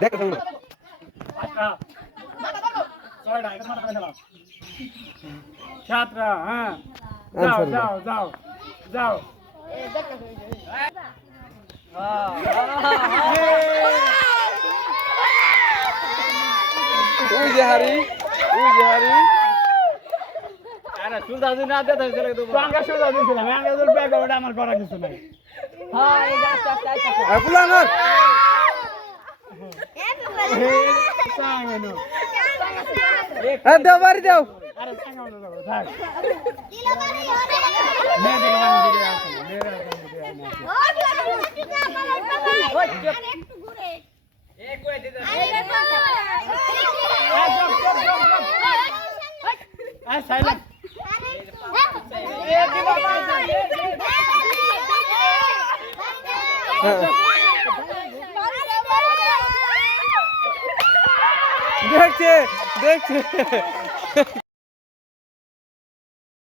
দেখো শুনো সাতটা হ্যাঁ যাও যাও যাও যাও ওই যে হারি আরে সুদা দিনা দে তো বাঙ্গা সুদা দিছিলাম বাঙ্গা তোর ব্যাগ ওটা আমার করা কিছু নাই হ্যাঁ এই আস্তে আস্তে আর পুলা না হ্যাঁ দাও বাড়ি দাও আরে সাঙ্গা দাও থাক মেয়েদের গান দিয়ে আসো মেয়েদের গান দিয়ে আসো এক কই দিতে আরে সাইলেন্ট দেখছে